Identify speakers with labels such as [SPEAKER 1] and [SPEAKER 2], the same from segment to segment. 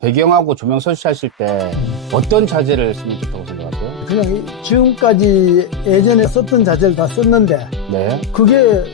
[SPEAKER 1] 배경하고 조명 설치하실 때 어떤 자재를 쓰면 좋다고 생각하세요?
[SPEAKER 2] 그냥 이- 지금까지 예전에 썼던 자재를 다 썼는데
[SPEAKER 1] 네.
[SPEAKER 2] 그게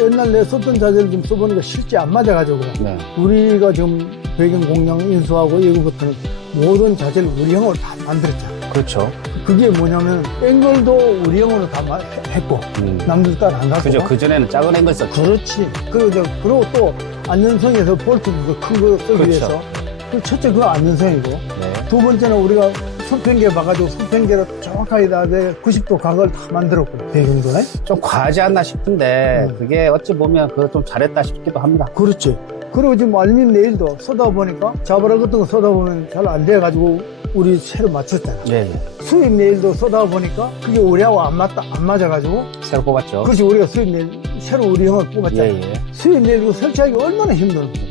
[SPEAKER 2] 옛날 내 썼던 자재를 좀 써보니까 실제 안 맞아가지고
[SPEAKER 1] 네.
[SPEAKER 2] 우리가 지금 배경 공양 인수하고 이거부터는 모든 자재를 우리 형으로 다 만들었잖아.
[SPEAKER 1] 그렇죠.
[SPEAKER 2] 그게 뭐냐면 앵글도 우리 형으로 다 마- 했고
[SPEAKER 1] 음.
[SPEAKER 2] 남들 따라 안 하고.
[SPEAKER 1] 그죠. 그전에는 작은 앵글 썼죠.
[SPEAKER 2] 그렇지. 그리고, 저, 그리고 또 안전성에서 볼트도 큰 거 쓰기
[SPEAKER 1] 그렇죠.
[SPEAKER 2] 위해서. 그 첫째 그거 안전성이고
[SPEAKER 1] 네.
[SPEAKER 2] 두 번째는 우리가 수평계 봐가지고 수평계로 정확하게 다 90도 각을 다 만들었고 배경도.
[SPEAKER 1] 좀 과하지 않나 싶은데
[SPEAKER 2] 음.
[SPEAKER 1] 그게 어찌 보면 그거 좀 잘했다 싶기도 합니다.
[SPEAKER 2] 그렇지. 그리고 지금 알루미늄 네일도 쏘다 보니까 자바라 같은 거 쏘다 보면 잘 안 돼가지고 우리 새로 맞췄잖아.
[SPEAKER 1] 예, 예.
[SPEAKER 2] 수입 네일도 쏘다 보니까 그게 우리하고 안 맞다, 안 맞아가지고
[SPEAKER 1] 새로 뽑았죠.
[SPEAKER 2] 그렇지 우리가 수입 네일 새로 우리 형을 뽑았잖아.
[SPEAKER 1] 예, 예.
[SPEAKER 2] 수입 그 설치하기 얼마나.
[SPEAKER 1] 맞아요.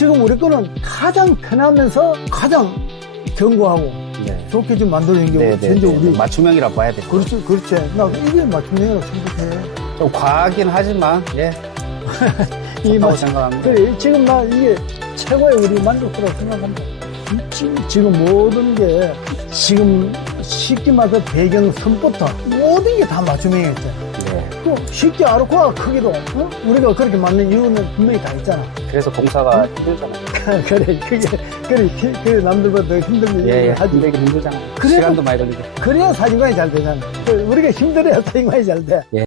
[SPEAKER 2] 지금 우리 거는 가장 편하면서 가장 견고하고
[SPEAKER 1] 네.
[SPEAKER 2] 좋게 좀 만들어진 게
[SPEAKER 1] 네, 네,
[SPEAKER 2] 현재
[SPEAKER 1] 네.
[SPEAKER 2] 우리
[SPEAKER 1] 맞춤형이라고 봐야 되죠.
[SPEAKER 2] 그렇지 그렇지 나 이게 맞춤형이라고 생각해
[SPEAKER 1] 좀 과하긴 하지만 예.
[SPEAKER 2] 이
[SPEAKER 1] 좋다고
[SPEAKER 2] 맛
[SPEAKER 1] 생각합니다.
[SPEAKER 2] 그래 지금 나 이게 최고의 우리 만족도라고 생각한다 지- 지금 모든 게 지금 쉽게 말해서 배경 선부터 모든 게 다 맞춤형이었잖아
[SPEAKER 1] 네.
[SPEAKER 2] 또 쉽게 아르코가 크기도 어? 우리가 그렇게 맞는 이유는 분명히 다 있잖아
[SPEAKER 1] 그래서 공사가 힘들잖아요.
[SPEAKER 2] 그래 그게 그래 히- 그래 남들보다 더 힘든
[SPEAKER 1] 예, 예.
[SPEAKER 2] 일 하지
[SPEAKER 1] 힘들긴 힘들잖아요.
[SPEAKER 2] 그래도-
[SPEAKER 1] 시간도 많이 걸리고.
[SPEAKER 2] 그래야 사진관이 잘 되잖아. 그 우리가 힘들어야 사진관이 잘 돼.
[SPEAKER 1] 예.